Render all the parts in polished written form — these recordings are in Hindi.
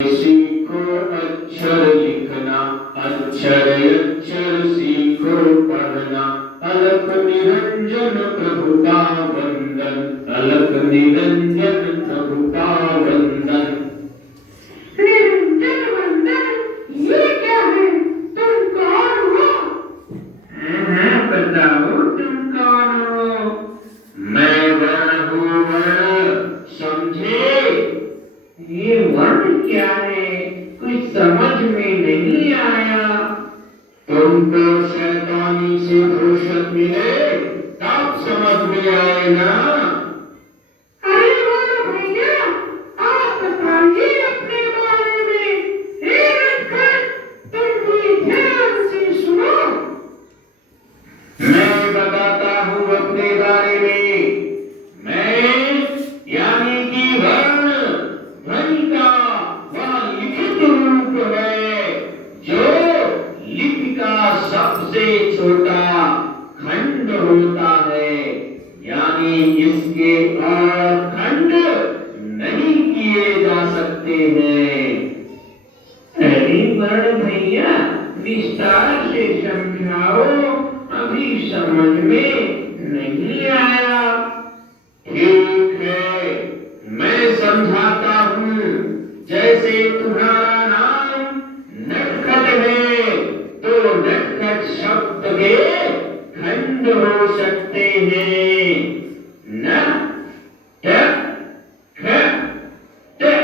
सीखो अक्षर लिखना, अक्षर अक्षर सीखो पढ़ना। अलख निरंजन प्रभु का वंदन, अलख निरंजन प्रभु का वंदन। निरंजन वंदन, ये क्या है? तुम कौन हो? बताओ तुम कौन हो? मैं वर्ण हूँ, वर्ण समझे? ये वर्ण क्या है? कुछ समझ में नहीं आया। तुमको शैतानी से फुर्सत मिले तब समझ में आएगा। अरे वाह भैया, आप बताइए अपने बारे में। हे रखकर, तुम भी ध्यान से सुनो। मैं बताता हूँ अपने बारे में। मैं यानी कि वर्ण, ध्वनि का वह लिखित रूप है जो लिपि का सबसे छोटा खंड होता है, यानी इसके और खंड नहीं किए जा सकते हैं। अरे वर्ण भैया, विस्तार से समझाओ, अभी समझ में नहीं आया। ठीक है, मैं समझाता हूँ। जैसे तुम्हारा नाम नटखट है, तो नटखट शब्द के खंड हो सकते हैं। न ट ख ट।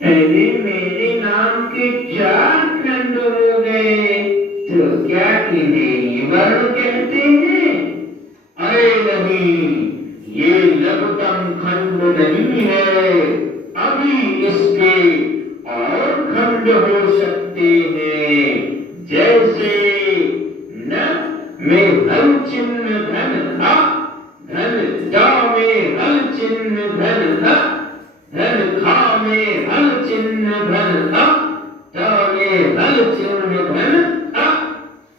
अरे मेरे नाम के 4 खंड हो गए, तो क्या इन्हें वर्ण कहते हैं? अरे नहीं, ये लघुतम खंड नहीं है। अभी इसके और खंड हो सकते हैं। जैसे न में हल चिन्ह धन ह, धन ड में हल चिन्ह धन ह, धन खा में हल चिन्ह धन ह, ट में हल चिन्ह धन ह।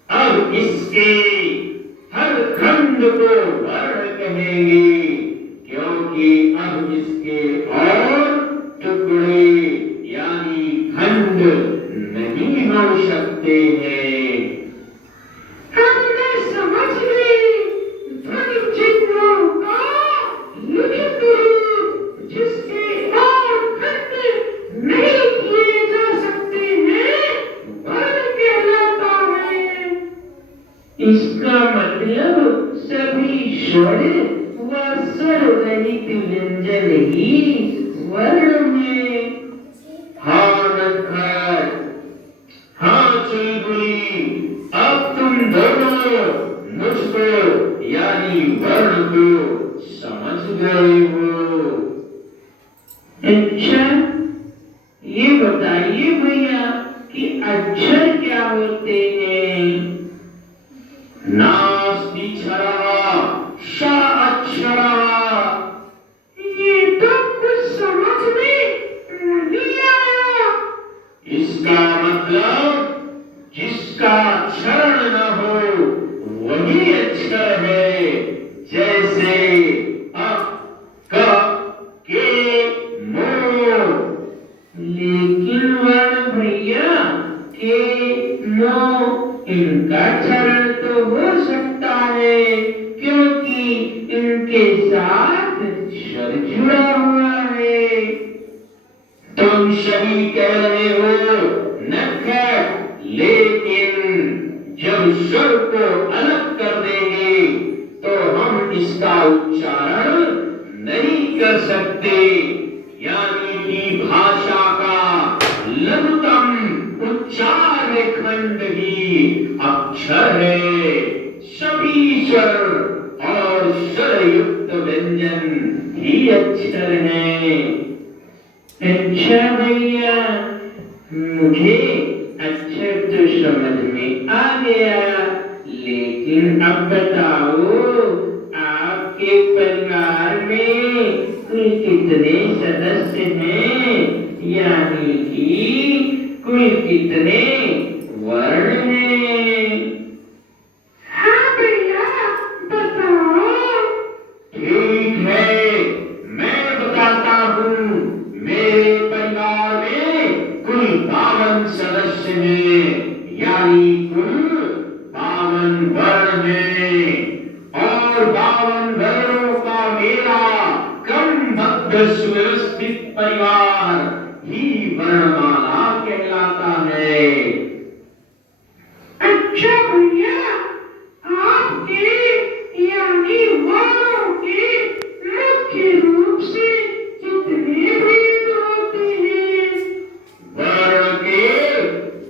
अब इसके हर खंड को वर्ण कहेंगे, क्योंकि अब इसके और टुकड़े यानी खंड नहीं हो सकते हैं। अब मैं समझ गई। ध्वनि चिन्हों का लिखित रूप जिसके और खंड नहीं किए जा सकते हैं, वर्ण कहलाता है। इसका मतलब सभी स्वर व स्वर रहित व्यंजन ही वर्ण में। हाँ नटखट, हाँ चुलबुली, अब तुम दोनों मुझको यानी वर्ण को समझ गए हो। अच्छा, ये बताइए भैया कि अक्षर क्या होते हैं? नास्ति क्षरः श अक्षरः। ये तो कुछ समझ में नहीं आया। इसका मतलब जिसका क्षरण न हो वही अक्षर है। जैसे अ, क, के, मो। लेकिन वर्ण भैया, के, नो, इनका क्षरण तो हो सकता है, क्योंकि इनके साथ स्वर जुड़ा हुआ है। तुम सही कह रहे हो नटखट, लेकिन जब स्वर को अलग कर देंगे तो हम इसका उच्चारण नहीं कर सकते। यानी कि भाषा का लघुतम उच्चार्य खंड ही अक्षर है। सभी स्वर और स्वर युक्त व्यंजन ही अक्षर हैं। अच्छा भैया, मुझे अक्षर तो समझ में आ गया, लेकिन अब बताओ, आपके परिवार में कुल कितने सदस्य हैं? यानी कि कुल कितने वर्ण हैं? हाँ भैया, बताओ। ठीक है, मैं बताता हूँ। मेरे परिवार में 52 सदस्य हैं, यानी कुल 52 वर्ण हैं। और 52 वर्णों का मेरा क्रमबद्ध सुव्यवस्थित परिवार ही वर्णमाला कहलाता है। अच्छा भैया, आपके यानी वर्णों के मुख्य रूप से कितने भेद होते हैं? वर्ण के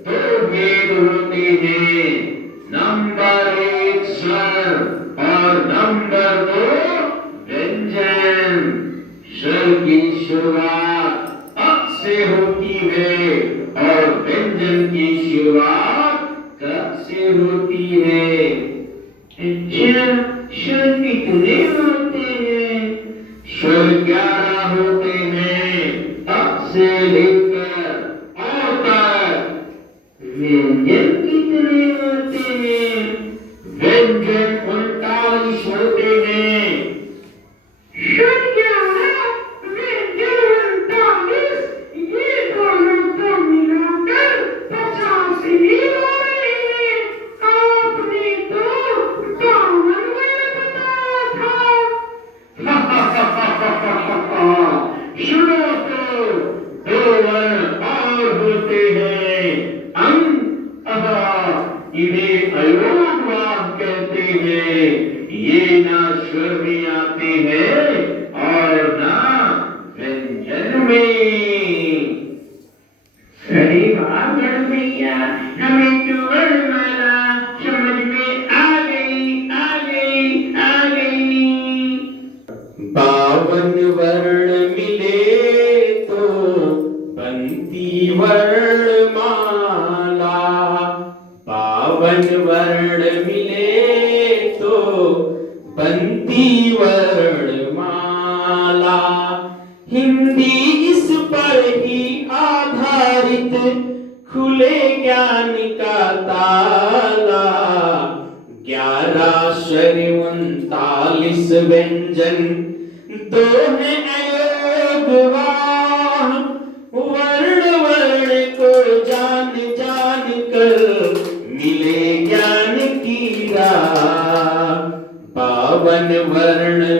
2 भेद होते हैं। नंबर 1 स्वर और नंबर 2 व्यंजन। स्वर की शुरुआत अ से होती है और व्यंजन की शुरुआत क से होती है। अच्छा, स्वर कितने होते हैं? स्वर 11 होते हैं, अ से लेकर अ तक। व्यंजन कितने होते हैं? व्यंजन 39 होते हैं। स्वर 11, व्यंजन 39, ये दोनों को मिलाकर 50 ही हो रहे हैं। आपने तो 52 वर्ड बताया था। सुनो तो, 2 वर्ण और होते हैं, अं, अह। इन्हें अयोगवाद कहते हैं। ये ना स्वर में आते हैं और ना व्यंजन में। अरे वाह बड़ भैया, हमें तो वर्णमाला समझ में आ गई, आ गई, आ गई। 52 वर्ण मिले तो बनती वर्णमाला। 52 वर्ण मिले तो बनती वर्णमाला। हिंदी इस पर ही आधारित, खुले ज्ञान का ताला। 11 स्वर 39 व्यंजन, 2 है अयोगवाह। वर्ण वर्ण को जान जान कर मिले ज्ञान की राह। 52 वर्ण